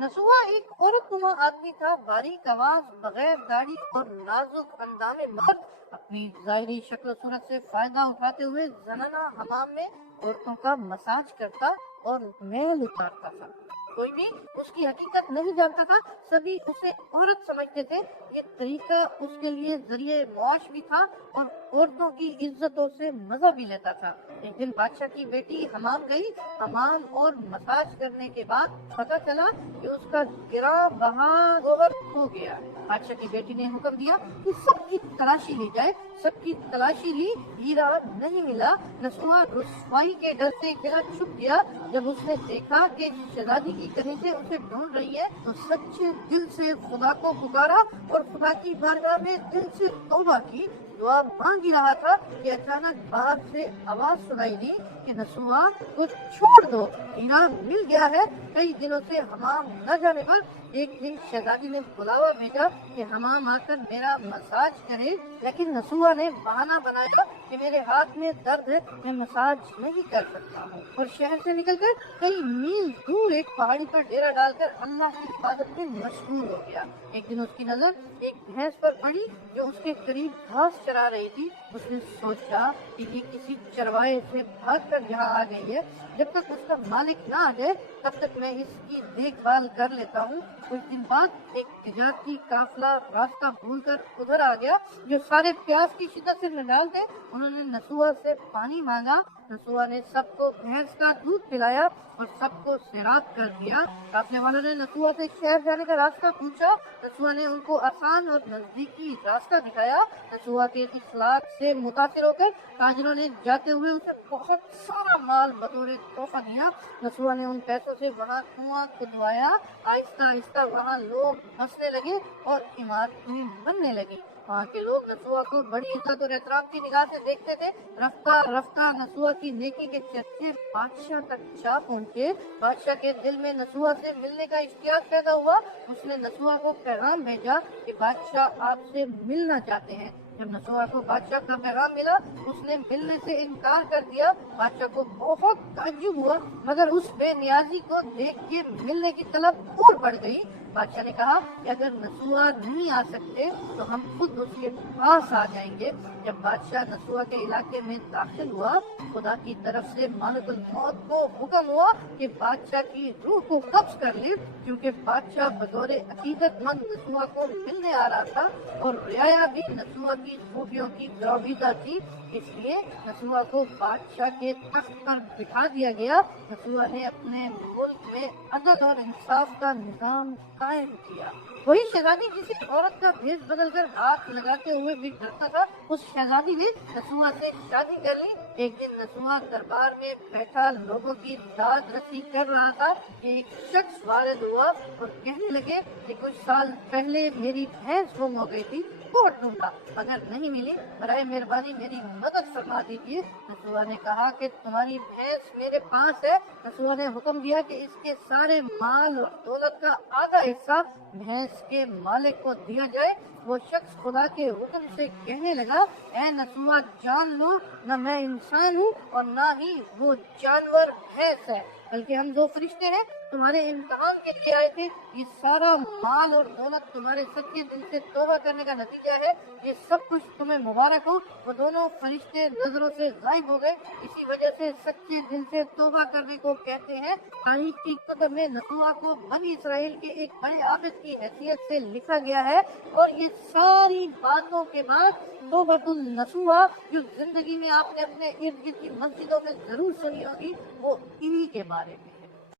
नसुआ एक औरत नुमा आदमी था, बारीक आवाज, बगैर दाढ़ी और नाजुक अंदामे मर्द। अपनी जाहिरी शक्ल सूरत से फायदा उठाते हुए जनाना हमाम में औरतों का मसाज करता और मैल उतारता था। कोई भी उसकी हकीकत नहीं जानता था, सभी उसे औरत समझते थे। ये तरीका उसके लिए जरिए मुआश भी था और औरतों की इज्जतों से मजा भी लेता था। एक दिन बादशाह की बेटी हमाम गई। हमाम और मसाज करने के बाद पता चला कि उसका गिरा बहा गोबर हो गया। बादशाह की बेटी ने हुक्म दिया कि सबकी तलाशी ली जाए। सबकी तलाशी ली, हीरा नहीं मिला। नसुआ रुसवाई के डर से गिरा छुप गया। जब उसने देखा कि शहजादी की कनीज़ें उसे ढूंढ रही है तो सच्चे दिल से खुदा को पुकारा और खुदा की बारगाह में दिल से तौबा की। दुआ मांग ही रहा था कि अचानक बाहर से आवाज सुनाई दी कि नसुआ को छोड़ दो, हीरा मिल गया है। कई दिनों से हमाम न जाने पर एक दिन शहजादी ने बुलावा भेजा कि हमाम आकर मेरा मसाज करे, लेकिन नसुआ ने बहाना बनाया कि मेरे हाथ में दर्द है, मैं मसाज नहीं कर सकता हूँ। और शहर से निकलकर कई मील दूर एक पहाड़ी पर डेरा डालकर अल्लाह की इबादत में मशगूल हो गया। एक दिन उसकी नजर एक भैंस पर पड़ी जो उसके करीब घास चरा रही थी। उसने सोचा कि ये किसी चरवाहे से भागकर यहाँ आ गई है, जब तक उसका मालिक ना आ जाए तब तक मैं इसकी देखभाल कर लेता हूँ। कुछ दिन बाद एक तिजारती काफिला रास्ता भूलकर उधर आ गया, जो सारे प्यास की शिद्दत से निडाल थे। उन्होंने नसुआ से पानी मांगा। नसुआ ने सबको भैंस का दूध पिलाया और सबको सैराब कर दिया। काफिले वालों ने नसुआ से शहर जाने का रास्ता पूछा। नसुआ ने उनको आसान और नजदीकी रास्ता दिखाया। नसुआ के इखलाक से मुतासिर होकर ताजिरों ने जाते हुए उसे बहुत सारा माल बतौर तोहफा दिया। नसुआ ने उन पैसों से वहाँ कुआं खुदवाया। आहिस्ता आहिस्ता वहाँ लोग बसने लगे और इमारतें बनने लगी। वहाँ के लोग नसुआ को बड़ी इज्जत और एहतराम की निगाह से देखते थे। रफ्ता रफ्ता नसुआ की नेकी के चर्चे बादशाह तक जा पहुँचे। बादशाह के दिल में नसुआ से मिलने का इश्तियाक पैदा हुआ। उसने नसुआ को पैगाम भेजा कि बादशाह आपसे मिलना चाहते हैं। जब नसुआ को बादशाह का पैगाम मिला, उसने मिलने से इनकार कर दिया। बादशाह को बहुत ताज्जुब हुआ, मगर उस बेनियाजी को देख के मिलने की तलब और बढ़ गई। बादशाह ने कहा कि अगर नसुआ नहीं आ सकते तो हम खुद उसके पास आ जाएंगे। जब बादशाह नसुआ के इलाके में दाखिल हुआ, खुदा की तरफ से मालिकुल मौत को हुक्म हुआ कि बादशाह की रूह को कब्ज कर ले, क्योंकि बादशाह बतौर अकीदतमंद नसुआ को मिलने आ रहा था और रियाया भी नसुआ की खूबियों की गरोहीदा थी। इसलिए नसुआ को बादशाह के तख्त पर बिठा दिया गया। नसुआ ने अपने मुल्क में अदल और इंसाफ का निजाम कायम किया। वही शहजादी जिसे औरत का भेष बदलकर हाथ लगाते हुए भी डरता था, उस शहजादी ने नसुआ से शादी कर ली। एक दिन नसुआ दरबार में बैठा लोगों की दाद रसी कर रहा था कि एक शख्स वारिद हुआ और कहने लगे कि कुछ साल पहले मेरी भैंस गुम हो गई थी, खोट दूंगा, अगर नहीं मिली बराए मेहरबानी मेरी मदद फरमा दीजिए। नसुआ ने कहा कि तुम्हारी भैंस मेरे पास है। नसुआ ने हुक्म दिया कि इसके सारे माल और दौलत का आधा हिस्सा भैंस के मालिक को दिया जाए। वो शख्स खुदा के हुक्म से कहने लगा, ऐ नसुआ जान लो, न मैं इंसान हूँ और न ही वो जानवर भैंस है, बल्कि हम दो फरिश्ते हैं, तुम्हारे इम्तिहान के लिए आए थे। ये सारा माल और दौलत तुम्हारे सच्चे दिल से तौबा करने का नतीजा है। ये सब कुछ तुम्हें मुबारक हो। वो दोनों फरिश्ते नजरों से गायब हो गए। इसी वजह से सच्चे दिल से तौबा करने को कहते हैं। तारीख की कदम में नसुआ को बनी इसराइल के एक बड़े आबिद की हैसियत से लिखा गया है। और ये सारी बातों के बाद तौबतुल नसुआ, जो जिंदगी में आपने अपने इर्द गिर्द की मस्जिदों में जरूर सुनी होगी, वो इन्हीं के बारे में।